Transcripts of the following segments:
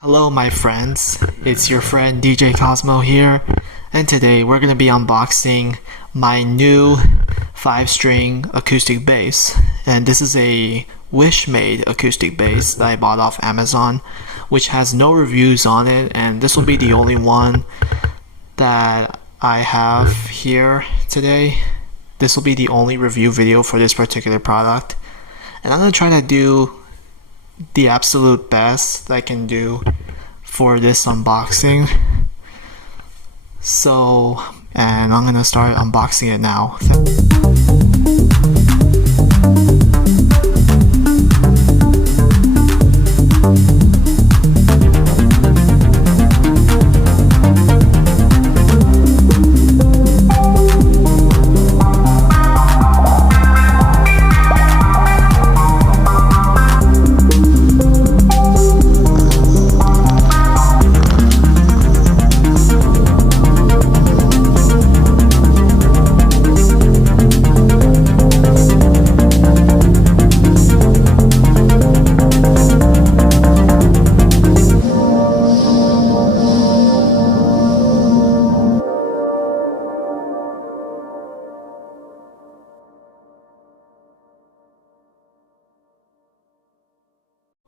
Hello my friends, it's your friend DJ Cosmo here, and today we're going to be unboxing my new 5-string acoustic bass. And this is a Wishmade acoustic bass that I bought off Amazon, which has no reviews on it, and this will be the only one that I have here today. This will be the only review video for this particular product, and I'm going to try to do the absolute best that I can do for this unboxing. And I'm gonna start unboxing it now.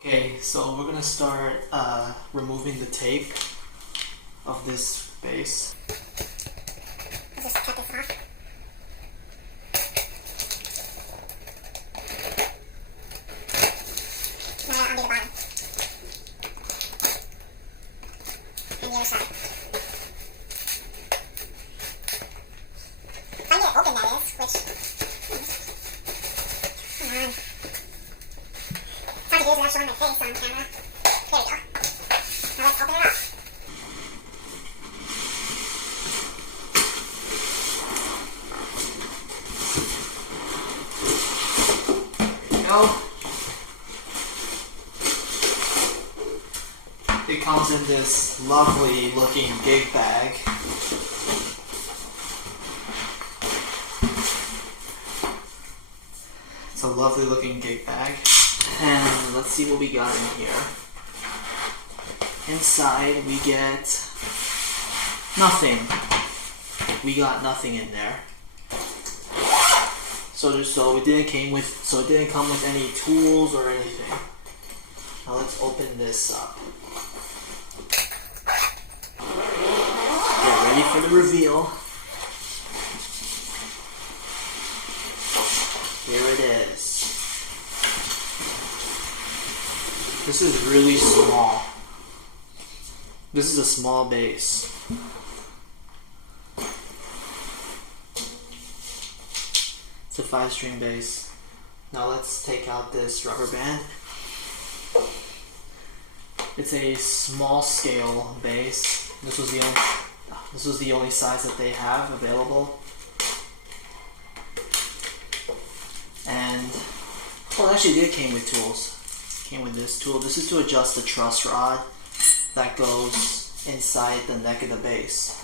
Okay, so we're gonna start removing the tape of this bass. Let's just cut this off. Now undo the bottom. And the other side. If I can get it open, that is, which... Come on. It's hard to do without showing my face on camera. There we go. Now let's open it up. It comes in this lovely looking gig bag. It's a lovely looking gig bag. And let's see what we got in here. Inside we get nothing. We got nothing in there. So it didn't come with any tools or anything. Now let's open this up. Get ready for the reveal. Here it is. This is really small. This is a small bass. It's a 5-string bass. Now let's take out this rubber band. It's a small scale bass. This was the only size that they have available. And well, actually it came with tools. Came with this tool. This is to adjust the truss rod that goes inside the neck of the bass.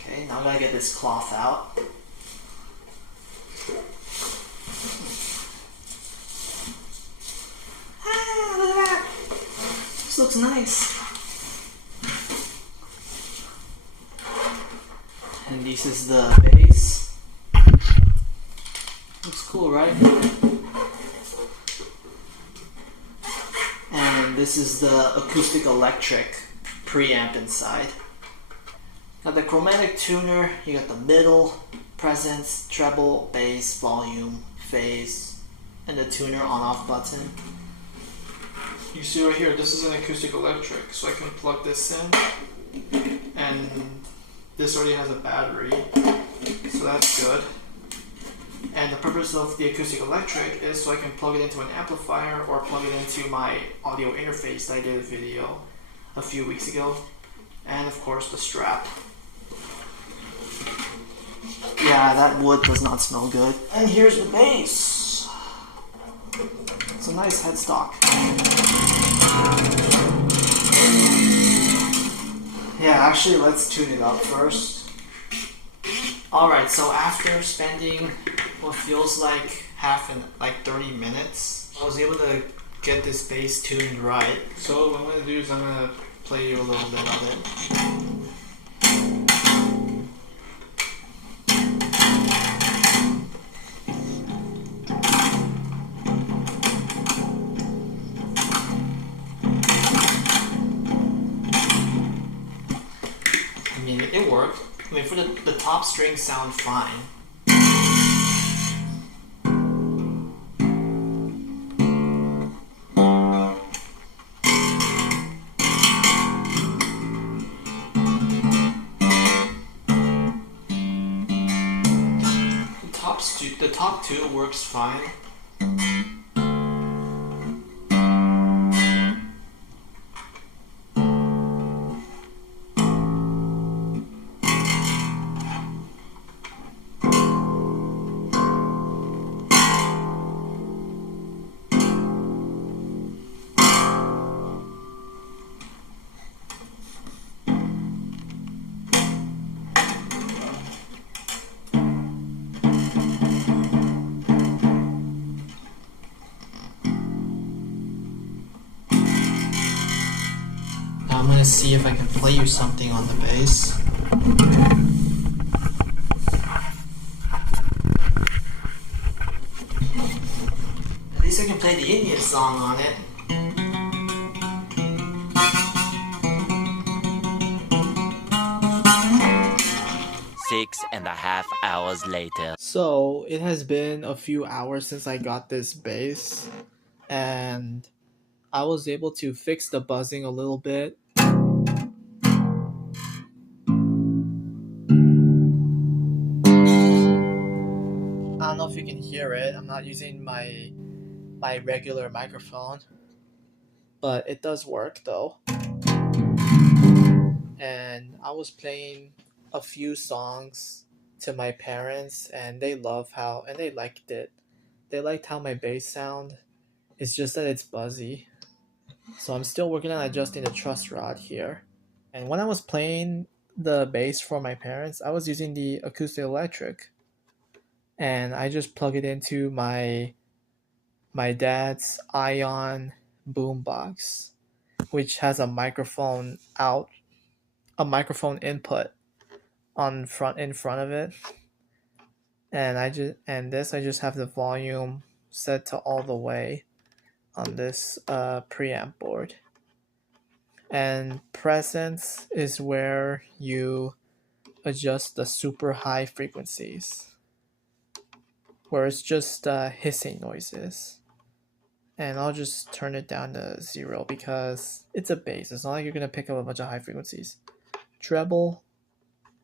Okay, now I'm gonna get this cloth out. Ah, look at that! This looks nice. And this is the bass. Looks cool, right? And this is the acoustic electric preamp inside. Got the chromatic tuner, you got the middle, presence, treble, bass, volume, phase, and the tuner on-off button. You see right here, this is an acoustic electric, so I can plug this in, and this already has a battery, so that's good. And the purpose of the acoustic electric is so I can plug it into an amplifier or plug it into my audio interface that I did a video a few weeks ago. And of course the strap. Yeah, that wood does not smell good. And here's the bass. It's a nice headstock. Yeah, actually let's tune it up first. Alright, so after spending what feels like 30 minutes I was able to get this bass tuned right. So what I'm going to do is I'm going to play you a little bit of it. I mean, it worked. I mean, for the top strings sound fine. The top two works fine. I'm gonna see if I can play you something on the bass. At least I can play the Indian song on it. Six and a half hours later. So it has been a few hours since I got this bass, and I was able to fix the buzzing a little bit. I don't know if you can hear it. I'm not using my regular microphone, but it does work though. And I was playing a few songs to my parents, and they liked it. They liked how my bass sound. It's just that it's buzzy. So I'm still working on adjusting the truss rod here. And when I was playing the bass for my parents, I was using the acoustic electric. And I just plug it into my dad's Ion boombox, which has a microphone input in front of it. And I just have the volume set to all the way on this preamp board. And presence is where you adjust the super high frequencies, where it's just hissing noises. And I'll just turn it down to 0 because it's a bass. It's not like you're going to pick up a bunch of high frequencies. Treble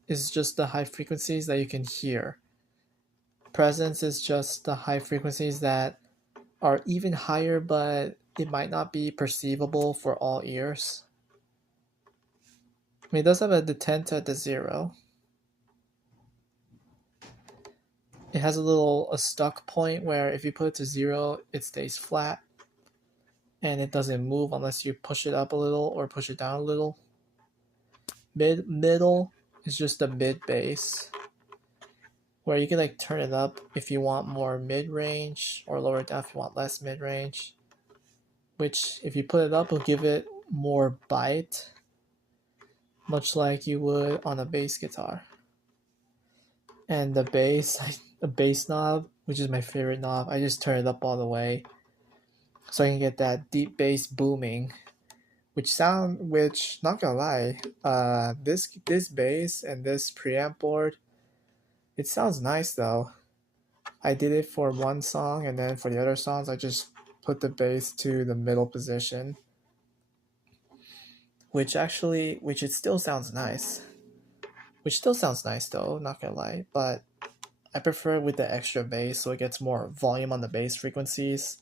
is just the high frequencies that you can hear. Presence is just the high frequencies that are even higher, but it might not be perceivable for all ears. I mean, it does have a detente at the 0. It has a stuck point where if you put it to 0, it stays flat. And it doesn't move unless you push it up a little or push it down a little. Middle is just the mid bass, where you can like turn it up if you want more mid-range, or lower it down if you want less mid-range. Which, if you put it up, will give it more bite, much like you would on a bass guitar. And the bass knob, which is my favorite knob, I just turn it up all the way so I can get that deep bass booming, which not gonna lie, this bass and this preamp board, it sounds nice though. I did it for one song, and then for the other songs I just put the bass to the middle position, which it still sounds nice. Which still sounds nice though, not gonna lie, but I prefer it with the extra bass so it gets more volume on the bass frequencies.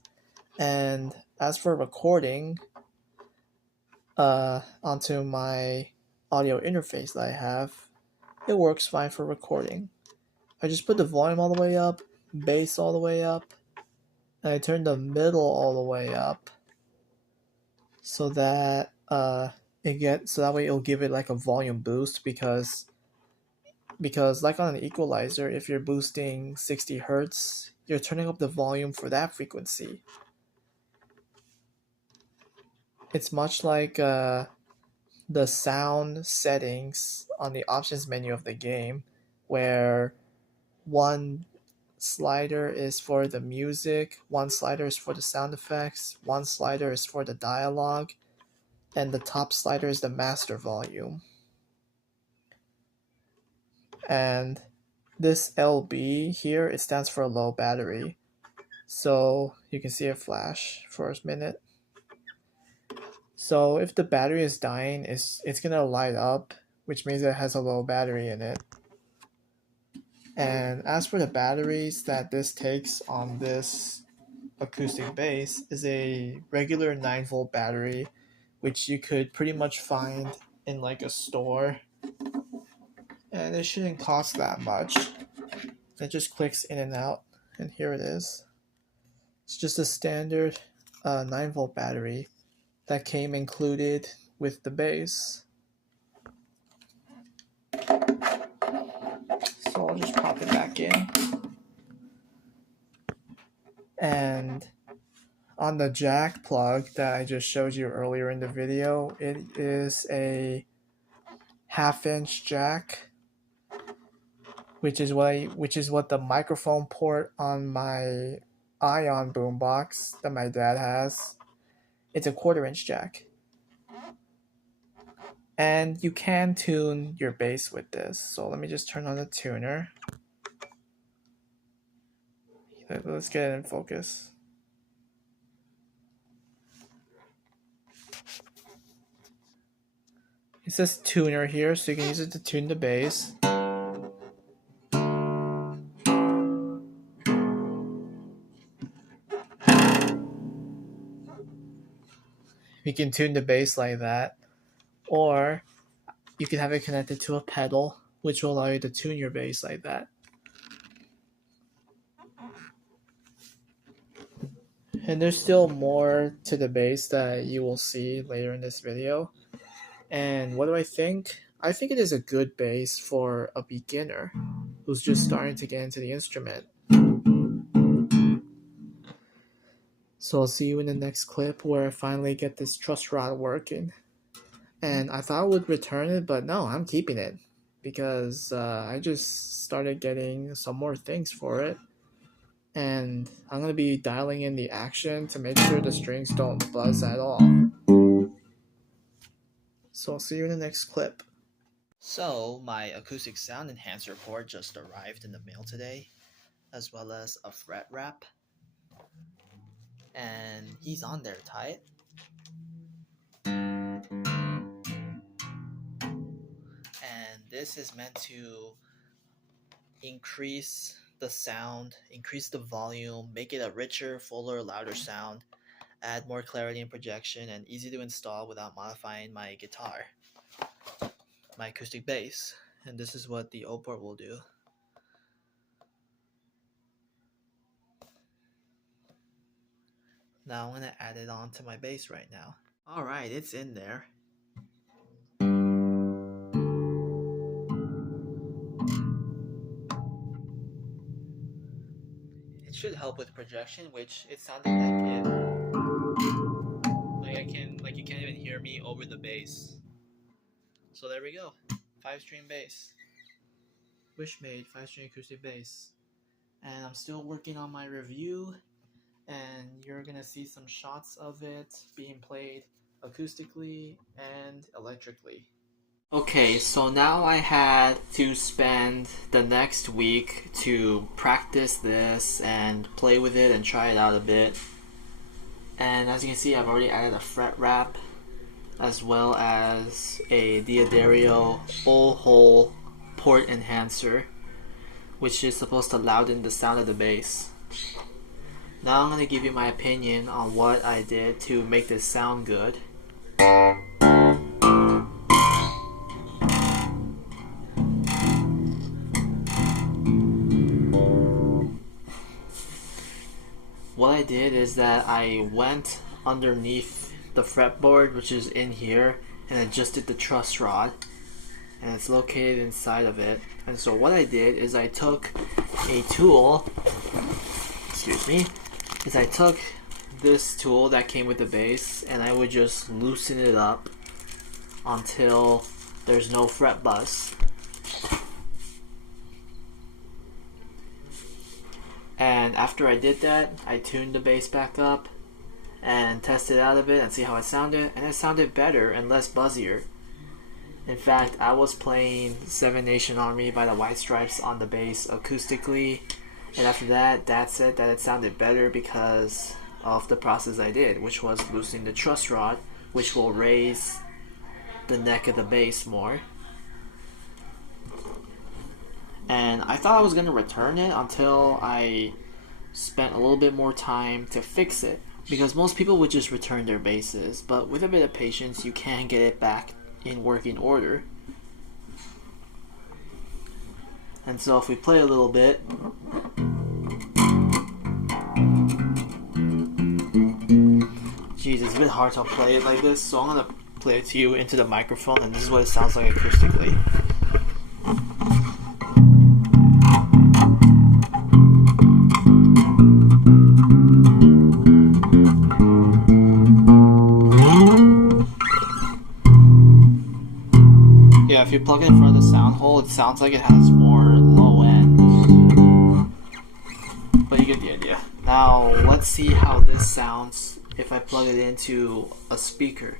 And as for recording, onto my audio interface that I have, it works fine for recording. I just put the volume all the way up, bass all the way up, and I turn the middle all the way up so that that way it'll give it like a volume boost, because like on an equalizer, if you're boosting 60 hertz, you're turning up the volume for that frequency. It's much like the sound settings on the options menu of the game, where one slider is for the music, one slider is for the sound effects, one slider is for the dialogue, and the top slider is the master volume. And this LB here, it stands for low battery. So you can see it flash for a minute. So if the battery is dying, it's gonna light up, which means it has a low battery in it. And as for the batteries that this takes on this acoustic bass, is a regular 9-volt battery, which you could pretty much find in like a store, and it shouldn't cost that much. It just clicks in and out, and here it is. It's just a standard 9-volt battery that came included with the bass. So I'll just pop it back in. And on the jack plug that I just showed you earlier in the video, it is a 1/2-inch jack, which is what the microphone port on my Ion boombox that my dad has. It's a 1/4-inch jack. And you can tune your bass with this. So let me just turn on the tuner. Let's get it in focus. It says tuner here, so you can use it to tune the bass. You can tune the bass like that, or you can have it connected to a pedal, which will allow you to tune your bass like that. And there's still more to the bass that you will see later in this video. And what do I think? I think it is a good bass for a beginner who's just starting to get into the instrument. So I'll see you in the next clip where I finally get this truss rod working. And I thought I would return it, but no, I'm keeping it because I just started getting some more things for it. And I'm going to be dialing in the action to make sure the strings don't buzz at all. So I'll see you in the next clip. So my acoustic sound enhancer port just arrived in the mail today, as well as a fret wrap. And he's on there tight. And this is meant to increase the sound, increase the volume, make it a richer, fuller, louder sound, add more clarity and projection, and easy to install without modifying my guitar, my acoustic bass. And this is what the O port will do. Now I'm going to add it on to my bass right now. Alright, it's in there. It should help with projection, which it sounded like it. Like you can't even hear me over the bass. So there we go. 5-string bass. Wishmade 5-string acoustic bass. And I'm still working on my review, and you're gonna see some shots of it being played acoustically and electrically. Okay, so now I had to spend the next week to practice this and play with it and try it out a bit. And as you can see, I've already added a fret wrap as well as a D'Addario all-hole port enhancer, which is supposed to louden the sound of the bass. Now I'm going to give you my opinion on what I did to make this sound good. What I did is that I went underneath the fretboard, which is in here, and adjusted the truss rod, and it's located inside of it. And so what I did is I took a tool, I took this tool that came with the bass and I would just loosen it up until there's no fret buzz. And after I did that, I tuned the bass back up and tested out a bit and see how it sounded, and it sounded better and less buzzier. In fact, I was playing Seven Nation Army by the White Stripes on the bass acoustically, and after that, Dad said that it sounded better because of the process I did, which was loosening the truss rod, which will raise the neck of the bass more. And I thought I was going to return it until I spent a little bit more time to fix it, because most people would just return their basses, but with a bit of patience you can get it back in working order. And so if we play a little bit, geez, it's a bit hard to play it like this, so I'm going to play it to you into the microphone, and this is what it sounds like acoustically. Yeah, if you plug it in front of the sound hole, it sounds like it has more low end. But you get the idea. Now, let's see how this sounds if I plug it into a speaker.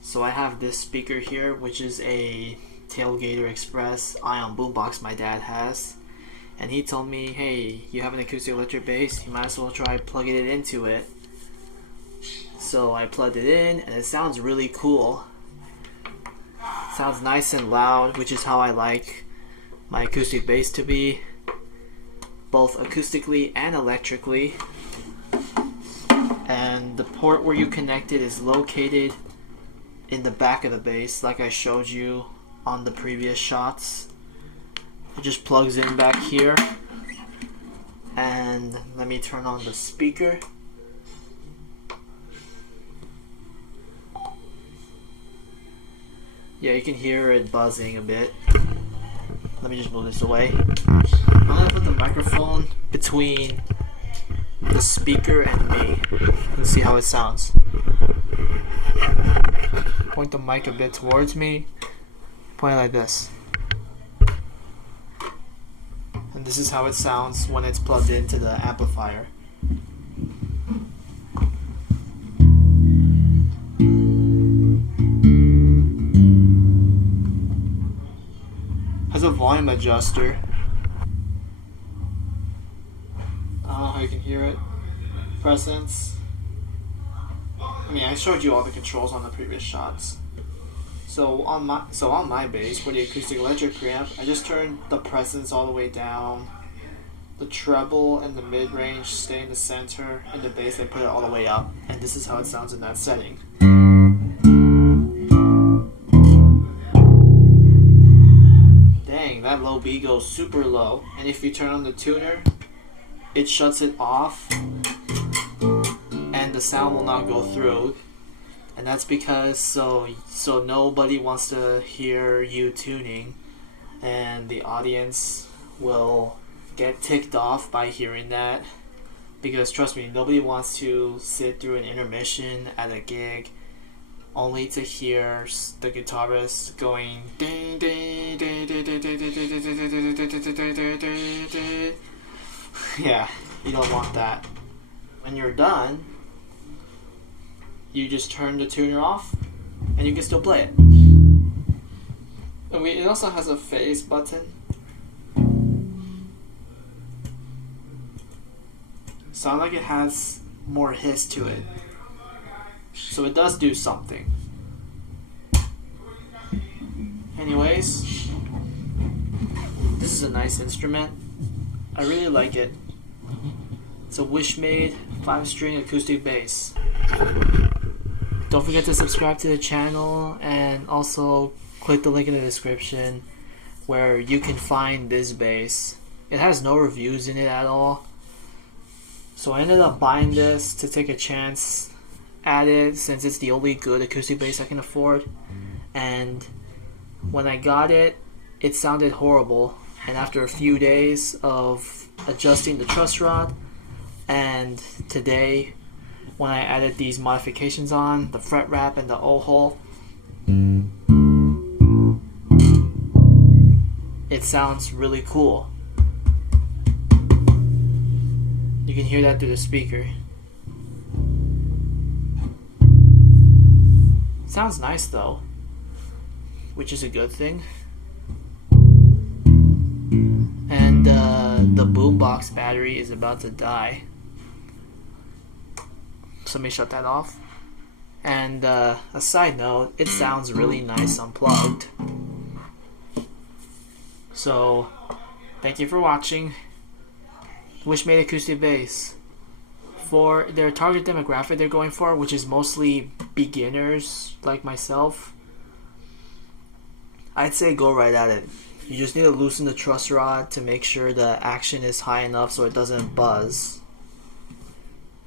So I have this speaker here, which is a Tailgater Express ion boombox my dad has. And he told me, hey, you have an acoustic electric bass, you might as well try plugging it into it. So I plugged it in, and it sounds really cool. Sounds nice and loud, which is how I like my acoustic bass to be, both acoustically and electrically. And the port where you connect it is located in the back of the bass, like I showed you on the previous shots. It just plugs in back here. And let me turn on the speaker. Yeah, you can hear it buzzing a bit. Let me just move this away. I'm gonna put the microphone between the speaker and me. Let's see how it sounds. Point the mic a bit towards me. Point it like this. And this is how it sounds when it's plugged into the amplifier. Has a volume adjuster. I don't know how you can hear it. Presence. I mean, I showed you all the controls on the previous shots. So on my bass for the acoustic electric preamp, I just turned the presence all the way down. The treble and the mid-range stay in the center, and the bass I put it all the way up. And this is how it sounds in that setting. Dang, that low B goes super low. And if you turn on the tuner, it shuts it off, and the sound will not go through. And that's because so nobody wants to hear you tuning, and the audience will get ticked off by hearing that, because trust me, nobody wants to sit through an intermission at a gig only to hear the guitarist going ding ding ding ding ding ding ding ding ding. Yeah, you don't want that. When you're done, you just turn the tuner off and you can still play it. And it also has a phase button. Sound like it has more hiss to it. So it does do something. Anyways, this is a nice instrument. I really like it. It's a Wishmade 5-string acoustic bass. Don't forget to subscribe to the channel, and also click the link in the description where you can find this bass. It has no reviews in it at all. So I ended up buying this to take a chance at it, since it's the only good acoustic bass I can afford. And when I got it, it sounded horrible. And after a few days of adjusting the truss rod, and today when I added these modifications on, the fret wrap and the O-hole, it sounds really cool. You can hear that through the speaker. Sounds nice though, which is a good thing. And the boombox battery is about to die. So let me shut that off. And a side note, it sounds really nice unplugged. So, thank you for watching. Wishmade acoustic bass. For their target demographic they're going for, which is mostly beginners like myself, I'd say go right at it. You just need to loosen the truss rod to make sure the action is high enough so it doesn't buzz.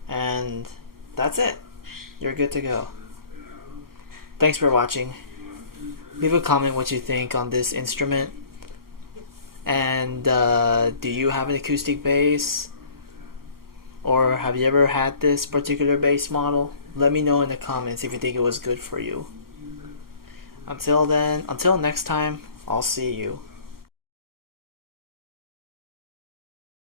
And that's it. You're good to go. Thanks for watching. Leave a comment what you think on this instrument. And do you have an acoustic bass? Or have you ever had this particular bass model? Let me know in the comments if you think it was good for you. Until then, until next time, I'll see you.